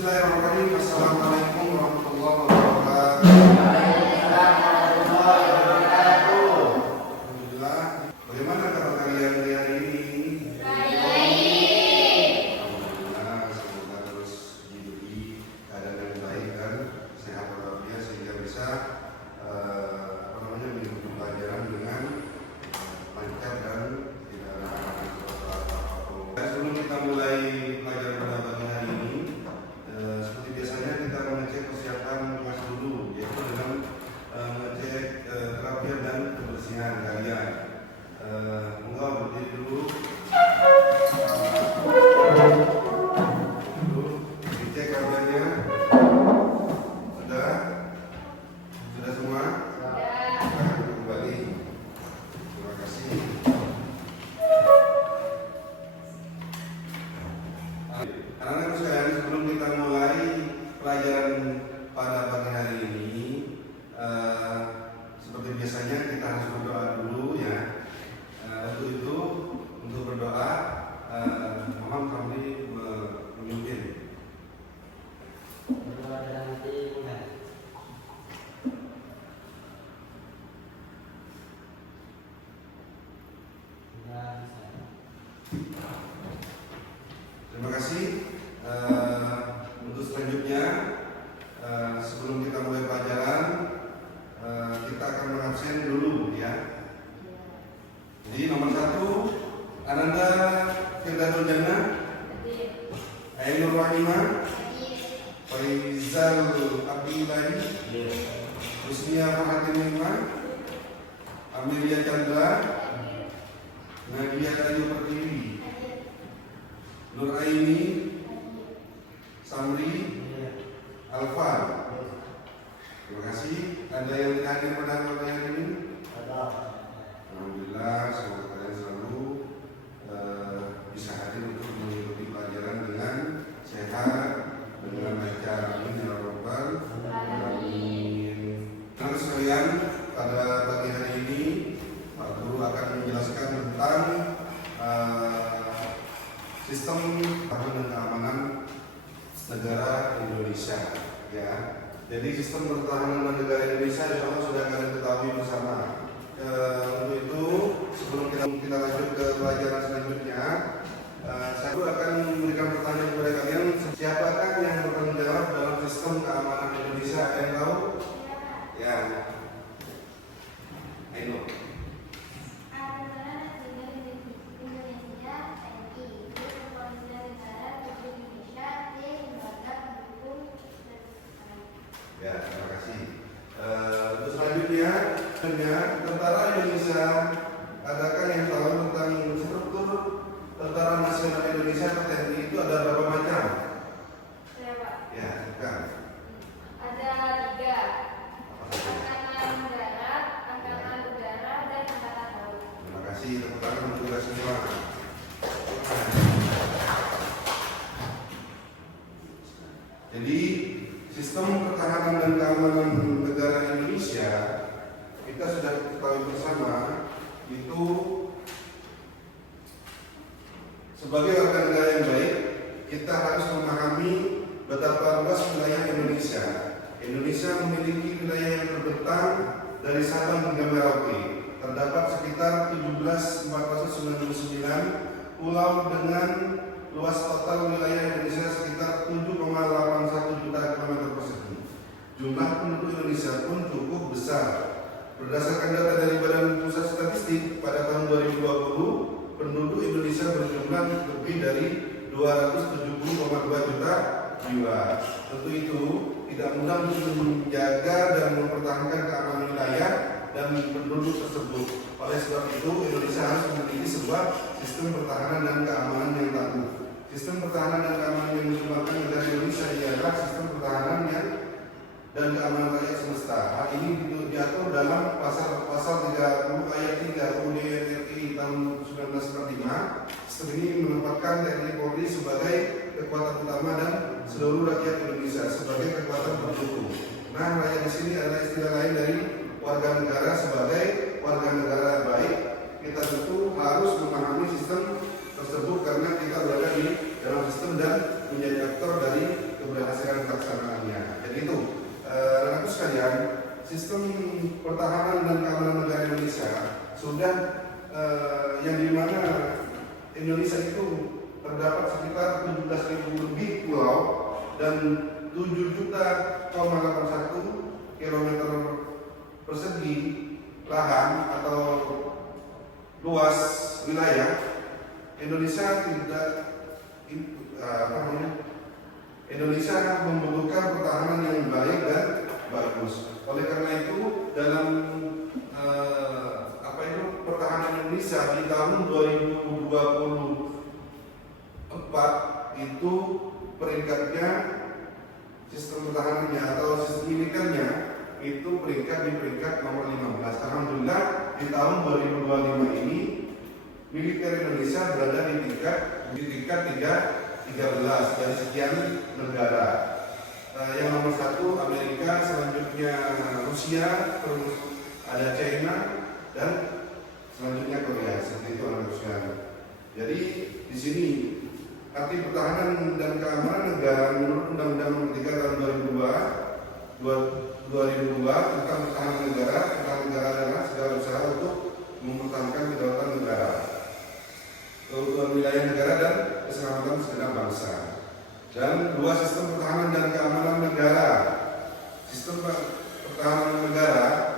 Bismillahirrahmanirrahim. Assalamualaikum warahmatullahi wabarakatuh. Alhamdulillah. Bagaimana kabar kalian hari ini? Alhamdulillah, semoga terus hidupi keadaan yang baik dan sehat walafiat sehingga bisa mengikuti pelajaran dengan lancar dan tidak ada apapun. Sebelum kita mulai pelajaran pada pagi hari ini, seperti biasanya kita mengecek persiapan kelas dulu, yaitu dengan mengecek kerapian dan kebersihan kalian. Enggak berdiri dulu. Dicek kerapiannya. Sudah semua? Sudah. Kembali. Terima kasih. Anak-anak sekalian, sebelum kita mulai pelajaran pada pagi hari ini, seperti biasanya kita harus berdoa dulu ya. Untuk itu, untuk berdoa, mohon kami memimpin. Berdoa dalam hati mulai. Terima kasih. Untuk selanjutnya, sebelum kita mulai pelajaran, kita akan mengabsen dulu ya. Jadi nomor 1, Ananda Firdatul Jannah, Ainur Rahimah, Faizal Abdillahi, Husnia Fahatin Nima, Amelia Chandra, Nadia Ayu Pertiwi, Nur Aini, Samri, Alfa. Terima kasih. Ada yang hadir pada pagi hari ini? Alhamdulillah, semoga kalian selalu bisa hadir untuk mengikuti pelajaran dengan sehat, dengan lancar. Amin ya rabbal alamin. Teman sekalian, pada pagi hari ini Pak Guru akan menjelaskan tentang sistem pertahanan dan keamanan negara Indonesia ya. Jadi sistem pertahanan negara Indonesia insya Allah sudah kalian ketahui bersama. Untuk itu sebelum kita lanjut ke pelajaran selanjutnya, saya akan memberikan pertanyaan kepada kalian. Siapakah yang bertanggung jawab dalam sistem keamanan Indonesia? Ada yang tahu? Ya. Ayo. Ya, terima kasih. Untuk selanjutnya, Tentara Indonesia. Adakah yang tahu tentang struktur Tentara Nasional Indonesia atau TNI itu ada berapa macam? Saya Pak. Ya, bukan. Ada 3. Angkatan Darat, Angkatan Udara, dan Angkatan Laut. Terima kasih. Tepuk tangan untuk kita semua. Jadi sistem pertahanan dan keamanan negara Indonesia kita sudah ketahui bersama itu sebagai warga negara yang baik kita harus memahami betapa luas wilayah Indonesia. Indonesia memiliki wilayah yang terbentang dari Sabang hingga Merauke. Terdapat sekitar 17.499 pulau dengan luas total wilayah Indonesia sekitar 7,81 juta kilometer persegi. Jumlah penduduk Indonesia pun cukup besar. Berdasarkan data dari Badan Pusat Statistik pada tahun 2020, penduduk Indonesia berjumlah lebih dari 270,2 juta jiwa. Tentu itu tidak mudah untuk menjaga dan mempertahankan keamanan wilayah dan penduduk tersebut. Oleh sebab itu, Indonesia harus memiliki sebuah sistem pertahanan dan keamanan yang tangguh. Sistem pertahanan dan keamanan yang dikembangkan negara Indonesia ialah sistem pertahanan yang dan keamanan rakyat semesta. Hal ini diatur dalam pasal 30 ayat 3 UUD RI tahun 1945. Sistem ini menempatkan TNI Polri sebagai kekuatan utama dan seluruh rakyat Indonesia sebagai kekuatan pendukung. Nah, rakyat di sini adalah istilah lain dari warga negara sebagai warga negara baik. Kita tentu harus memahami sistem tersebut karena kita berada di dalam sistem dan menjadi aktor dari keberhasilan pertahanan dan keamanan negara Indonesia sudah yang dimana Indonesia itu terdapat sekitar 17.000 lebih pulau dan 7,81 kilometer persegi lahan atau luas wilayah. Indonesia Indonesia membutuhkan pertahanan yang baik dan bagus. Oleh karena itu dalam pertahanan Indonesia di tahun 2024 itu peringkatnya sistem pertahanannya atau sistem milikernya itu peringkat di peringkat nomor 15. Alhamdulillah di tahun 2025 ini militer Indonesia berada di tingkat 13 dari sekian negara. Yang nomor 1 Amerika, selanjutnya Rusia, terus ada China dan selanjutnya Korea. Seperti itu Rusia. Jadi di sini arti pertahanan dan keamanan negara menurut Undang-Undang Nomor 3 tahun 2002 tentang pertahanan negara. Pertahanan negara adalah segala usaha untuk mempertahankan kedaulatan negara, keutuhan wilayah negara dan keselamatan segenap bangsa. Dan 2 sistem pertahanan dan keamanan negara. Sistem pertahanan negara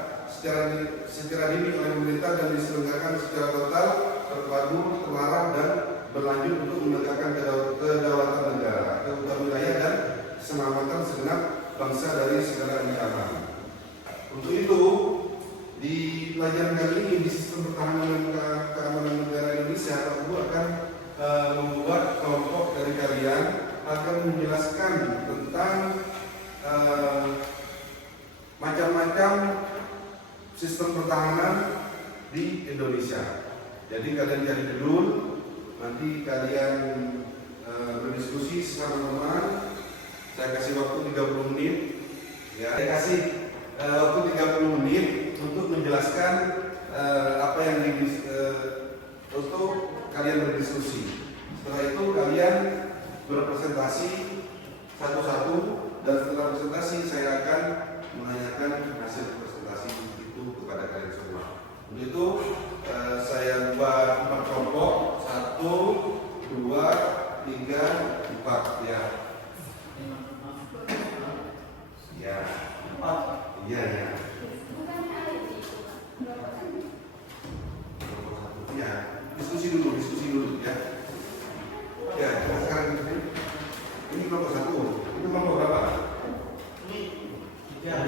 secara dini oleh pemerintah dan diselenggarakan secara total, terpadu, terlarang dan berlanjut untuk menegakkan kedaulatan negara, keutuhan wilayah dan keselamatan segenap bangsa dari segala ancaman. Untuk itu, di pelajaran kali ini di sistem pertahanan dan keamanan negara Indonesia, Pak Guru akan membuat kelompok dari kalian akan menjelaskan tentang macam-macam sistem pertahanan di Indonesia. Jadi kalian cari dulu, nanti kalian berdiskusi sesama teman. Saya kasih waktu 30 menit. Ya, saya kasih waktu 30 menit untuk menjelaskan apa yang untuk kalian berdiskusi. Setelah itu kalian berpresentasi satu-satu dan setelah presentasi saya akan menanyakan hasil presentasi itu kepada kalian semua. Untuk itu saya buat 4 kelompok, 1, 2, 3, 4 ya. Ya, 4. Iya ya. Ya, diskusi dulu ya. Ya, sekarang ini kelompok 1. Itu kelompok berapa? Ini 3.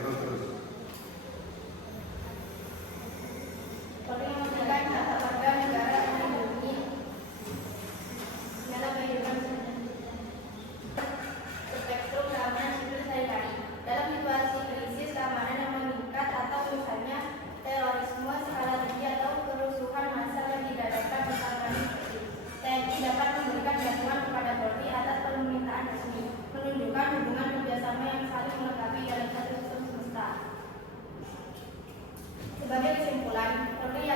terus. Polri memberikan hak warga negara melindungi segala kehidupan spektrum keamanan sipil sehari-hari. Dalam situasi krisis keamanan yang meningkat atau misalnya terorisme skala tinggi atau kerusuhan massal yang tidak dapat ditangani, TNI dapat memberikan bantuan kepada Polri atas permintaan resmi, menunjukkan hubungan kerjasama yang saling melengkapi dalam satu sistem semesta. Sebagai kesimpulan, Polri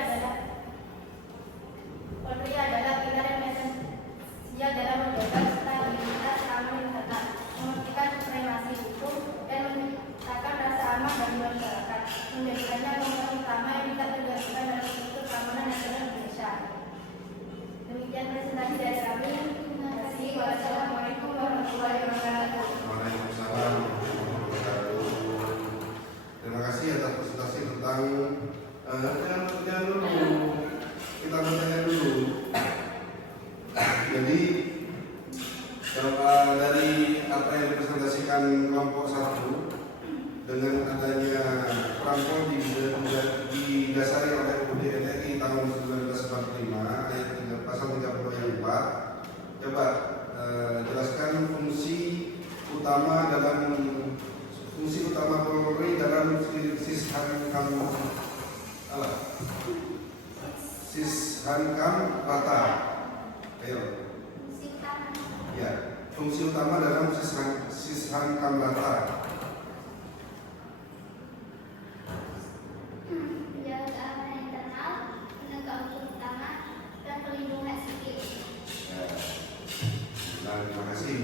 adalah pilar yang esensial dalam menjaga stabilitas keamanan internal, memastikan supremasi hukum, dan menciptakan rasa aman bagi masyarakat, menjadikannya komponen utama yang tidak tergantikan dalam struktur keamanan nasional Indonesia. Demikian presentasi dari kami. Terima kasih. Wassalamualaikum warahmatullahi wabarakatuh. Waalaikumsalam warahmatullahi wabarakatuh. Terima kasih atas presentasi tentang jangan dulu. Kita bertanya dulu. Jadi dari apa yang dipresentasikan kelompok 1 dengan adanya perang Polri didasari oleh UUD RI tahun 1945 ayat pasal 30 ayat 4. Coba jelaskan fungsi utama Polri dalam Sishankam Rata. Ayo. Ya, fungsi utama dalam Sishankam Rata. Menjaga keamanan internal, menegak hukum utama, dan pelindungan hak sipil. Nah, terima kasih.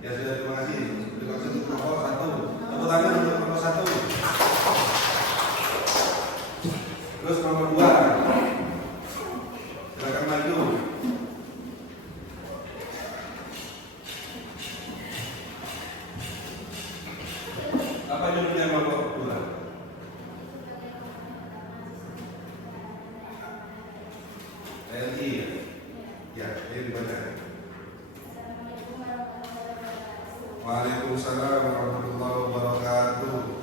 Ya sudah, terima kasih. Terima kasih untuk kelompok 1. Tepuk tangan untuk kelompok 1. Terus kelompok 2. Silakan maju. Apa judulnya kelompok 2? TNI ya? Ya, ini dibaca. Waalaikumsalam warahmatullahi wabarakatuh.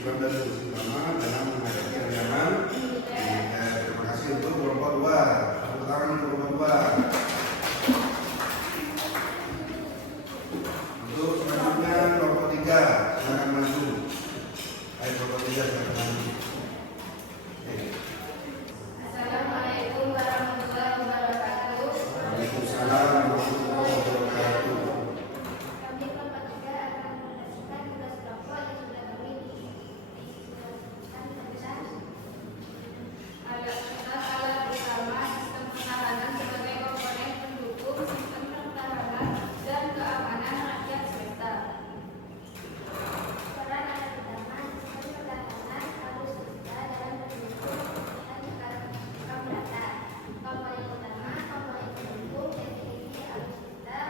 Iqbal dan Gus Utama dalam menghadapi ancaman militer. Terima kasih untuk kelompok 2. Tepuk tangan untuk kelompok 2. Untuk selanjutnya kelompok 3, silakan maju. Ayo kelompok 3 silakan maju. Assalamualaikum warahmatullahi wabarakatuh. Waalaikumsalam warahmatullahi wabarakatuh. Kami kelompok 3 akan menjelaskan tugas kelompok yang sudah kami disebutkan tentang alat utama sistem pertahanan sebagai komponen pendukung sistem pertahanan dan keamanan rakyat semesta. Peran alat utama sistem pertahanan harus tersedia dalam mendukung dan keamanan. Komponen utama, komponen pendukung yang dimiliki alutsista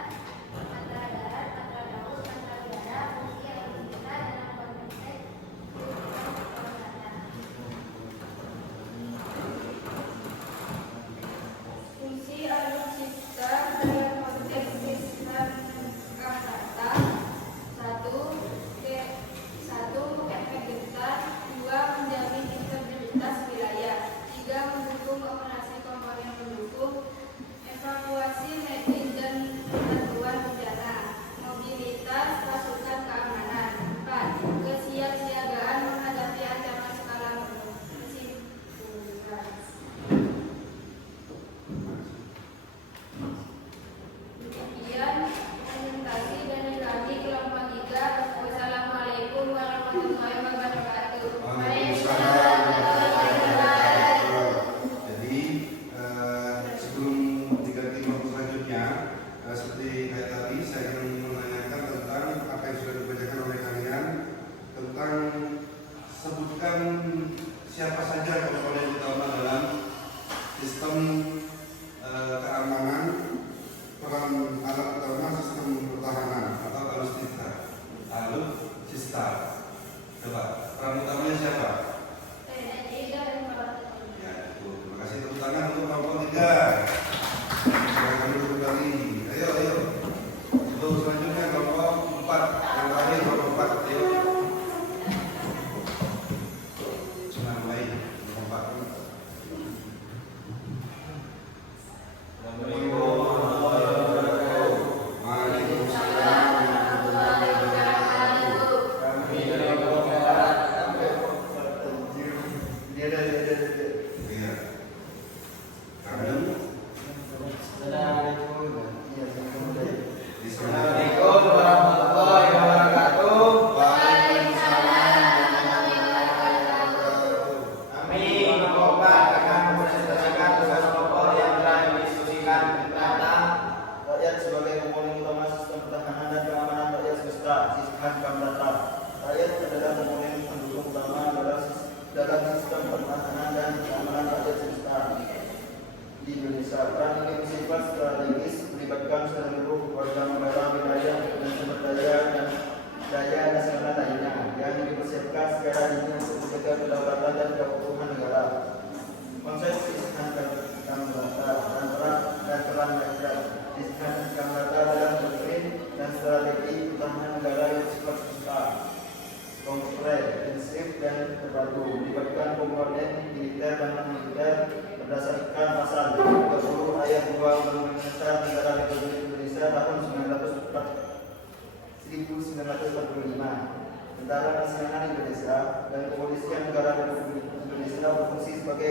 antara darat, antara laut, antara udara, fungsi alutsista dalam konteks keamanan. Fungsi alutsista dalam konteks sistem keamanan: 1. Efek gentar. 2. Menjamin integritas wilayah. 3. Mendukung operasi komponen pendukung, evakuasi medis dan bantuan bencana, mobilitas pasukan keamanan. 4. Kesiapsiagaan menghadapi ancaman skala menengah. Demikian presentasi dari kami kelompok 3. Wassalamualaikum warahmatullahi wabarakatuh. Waalaikumsalam warahmatullahi wabarakatuh. Jadi sebelum diganti waktu selanjutnya, seperti kayak tadi saya ingin menanyakan tentang apa yang sudah dibacakan oleh kalian tentang sebutkan siapa saja komponen utama dalam sistem keamanan, peran alat utama sistem pertahanan atau alutsista. Alutsista. Coba peran utamanya siapa? Ya, itu. Terima kasih. Tepuk tangan untuk kelompok 3. Kami kembali. Ayo. Untuk selanjutnya kelompok 4. Yang terakhir kelompok 4. Ayo. Cuma mulai kelompok 4. Waalaikumsalam warahmatullahi wabarakatuh. Iya. Kami di sana. Assalamualaikum warahmatullahi wabarakatuh. Kami kelompok akan mempresentasikan tugas kelompok yang telah didiskusikan tentang rakyat sebagai komponen utama sistem pertahanan dan keamanan rakyat semesta, sistem Kamrata. Rakyat adalah komponen pendukung utama dalam sistem pertahanan dan keamanan rakyat semesta di Indonesia. Peran ini bersifat strategis, melibatkan seluruh warga negara, wilayah, dan sumber daya dan daya nasional lainnya yang dipersiapkan secara dini untuk menjaga kedaulatan dan keutuhan negara. Konsep sistem Kamrata dan peran rakyat. Sistem Kamrata dalam doktrin dan strategi pertahanan negara yang bersifat komprehensif dan terpadu, melibatkan komponen militer dan non-militer berdasarkan pasal 30 ayat 2 Undang-Undang Dasar Negara Republik Indonesia tahun 1945. Tentara Nasional Indonesia dan Kepolisian Negara Republik Indonesia berfungsi sebagai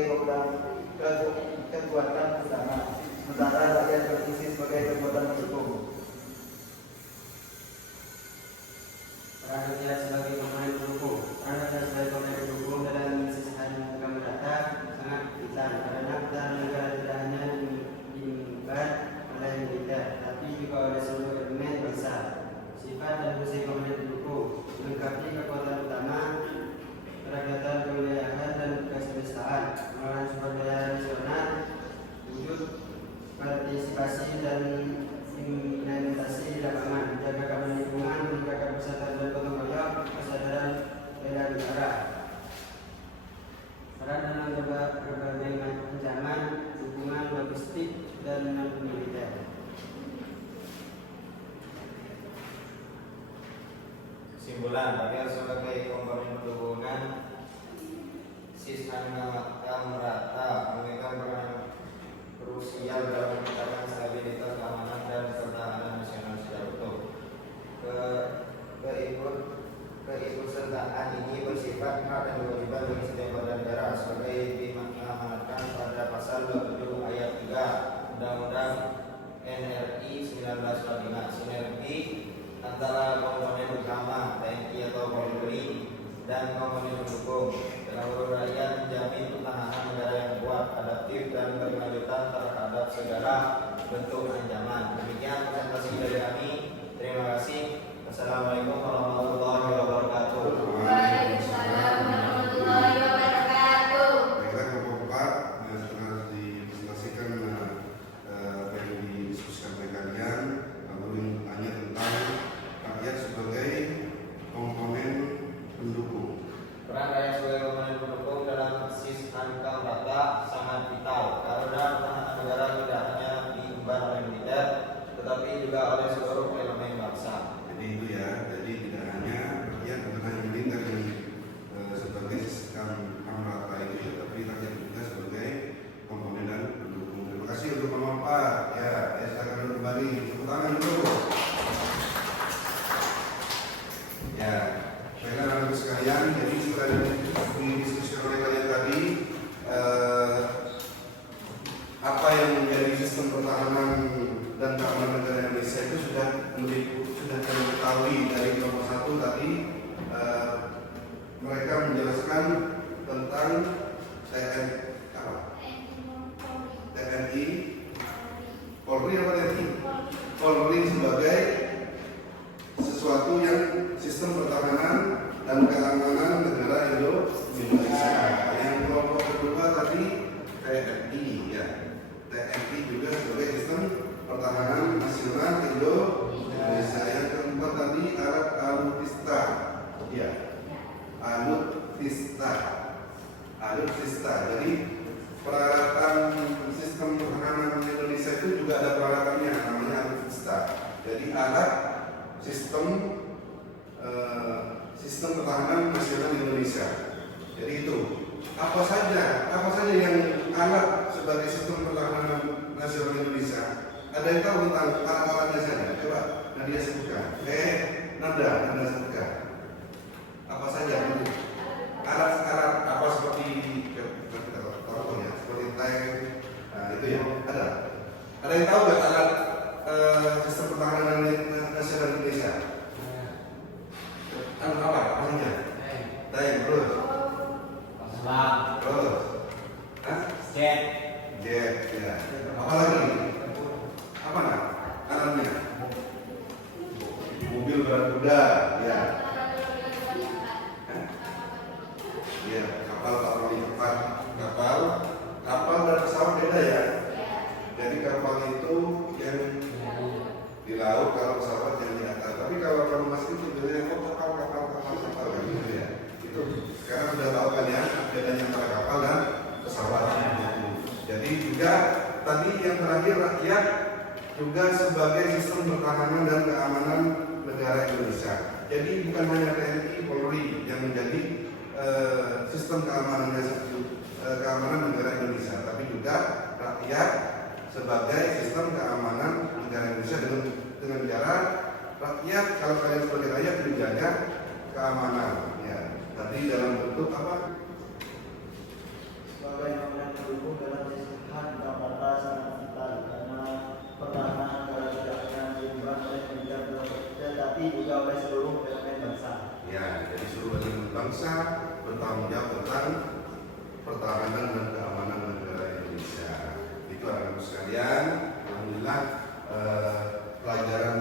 kekuatan utama, sementara rakyat berfungsi sebagai kekuatan pendukung. Peran rakyat sebagai komponen pendukung. Peran rakyat sebagai komponen pendukung dalam sistem Kamrata sangat vital karena pertahanan negara tidak hanya diemban oleh militer, tapi juga oleh seluruh elemen bangsa. Sifat dan fungsi komponen pendukung melengkapi kekuatan utama, kerakyatan, kewilayahan, dan kesemestaan, pengelolaan sumber daya nasional, wujud partisipasi dan implementasi di lapangan, menjaga keamanan lingkungan, meningkatkan persatuan dan gotong royong, kesadaran bela negara. Peran dalam berbagai ancaman, dukungan logistik dan non militer. Kesimpulan, rakyat sebagai komponen pendukung sistem merata memegang peran krusial dalam menciptakan stabilitas, keamanan, dan pertahanan nasional secara utuh. Keikutsertaan ini bersifat hak dan kewajiban bagi setiap warga negara sebagai diamanatkan pada pasal 27 ayat 3 Undang-Undang NRI 1945. Sinergi antara komponen utama TNI atau Polri dan komponen pendukung dalam urut rakyat menjamin pertahanan negara yang kuat, adaptif, dan berkelanjutan terhadap segala bentuk ancaman. Demikian presentasi dari kami. Terima kasih. Assalamualaikum warahmatullahi wabarakatuh. Waalaikumsalam warahmatullahi wabarakatuh. Baiklah, kelompok 4 setelah dipresentasikan apa yang didiskusikan oleh kalian, lalu yang bertanya tentang rakyat sebagai komponen pendukung. Peran rakyat sebagai komponen pendukung dalam sistem merata sangat vital karena pertahanan negara tidak hanya diemban oleh militer, tetapi juga oleh seluruh elemen bangsa. Jadi itu ya, jadi tidak hanya rakyat bukan hanya militer yang sebagai sistem merata itu ya, tapi rakyat juga sebagai komponen dan pendukung. Terima kasih untuk pemanfaat. Ya, silakan duduk kembali. Tepuk tangan dulu. Ya, baiklah anak-anak sekalian. Jadi setelah didiskusikan oleh kalian tadi, apa yang menjadi sistem pertahanan dan keamanan negara Indonesia itu sudah kalian ketahui dari nomor 1 tadi. Mereka menjelaskan tentang TNI, Polri apa TNI? Polri sebagai sesuatu yang sistem pertahanan dan keamanan negara Indonesia. Yang kelompok kedua tadi TNI ya. TNI juga sebagai sistem pertahanan nasional Indonesia. Yang keempat tadi alutsista. Ya. Alutsista. Jadi peralatan sistem pertahanan Indonesia itu juga ada peralatannya, namanya alutsista. Jadi alat sistem pertahanan nasional Indonesia. Jadi itu apa saja yang alat sebagai sistem pertahanan nasional Indonesia. Ada yang tahu tentang alat-alatnya saja? Coba Nadia sebutkan. Nanda sebutkan. Apa saja? Alat-alat apa seperti contohnya seperti tank, itu ya ada. Ada yang tahu nggak alat sistem pertahanan nasional Indonesia? Apa namanya? Tank terus. Jet ya. Apa lagi? Apa nak? Alatnya? Mobil berakuda ya. Ya, kapal patroli cepat. Kapal dan pesawat beda ya. Jadi kapal itu yang di laut, kalau pesawat yang di atas. Tapi kalau kamu masih itu biasanya kapal gitu ya. Itu sekarang sudah tahu kan ya bedanya antara kapal dan pesawat. Jadi juga tadi yang terakhir rakyat juga sebagai sistem pertahanan dan keamanan negara Indonesia. Jadi bukan hanya TNI Polri yang menjadi sistem keamanan negara Indonesia, tapi juga rakyat sebagai sistem keamanan negara Indonesia dengan cara rakyat, kalau kalian sebagai rakyat menjaga keamanan ya. Tadi dalam bentuk apa? Sebagai komponen pendukung dalam sistem merata sangat vital karena pertahanan negara tidak hanya diemban oleh militer, tetapi juga oleh seluruh elemen bangsa. Ya, jadi seluruh elemen bangsa bertanggung jawab tentang pertahanan dan keamanan negara Indonesia. Itu anak-anak sekalian, alhamdulillah pelajaran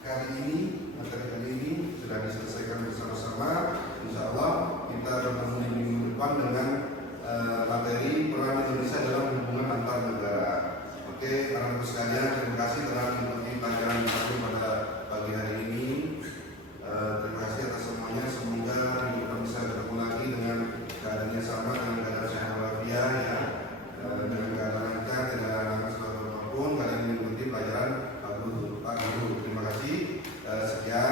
kali ini, materi kali ini sudah diselesaikan bersama-sama. Insya Allah kita bertemu di minggu depan dengan materi peran Indonesia dalam hubungan antar negara. Oke, anak-anak sekalian, terima kasih telah mengikuti pelajaran kami pada pagi hari ini. Terima kasih atas semuanya. Semoga kita bisa bertemu lagi dengan keadaan yang sama, dengan keadaan sehat walafiat ya, dengan keadaan lancar, tidak ada halangan suatu apapun. Kalian mengikuti pelajaran Pak Guru. Terima kasih. Sekian.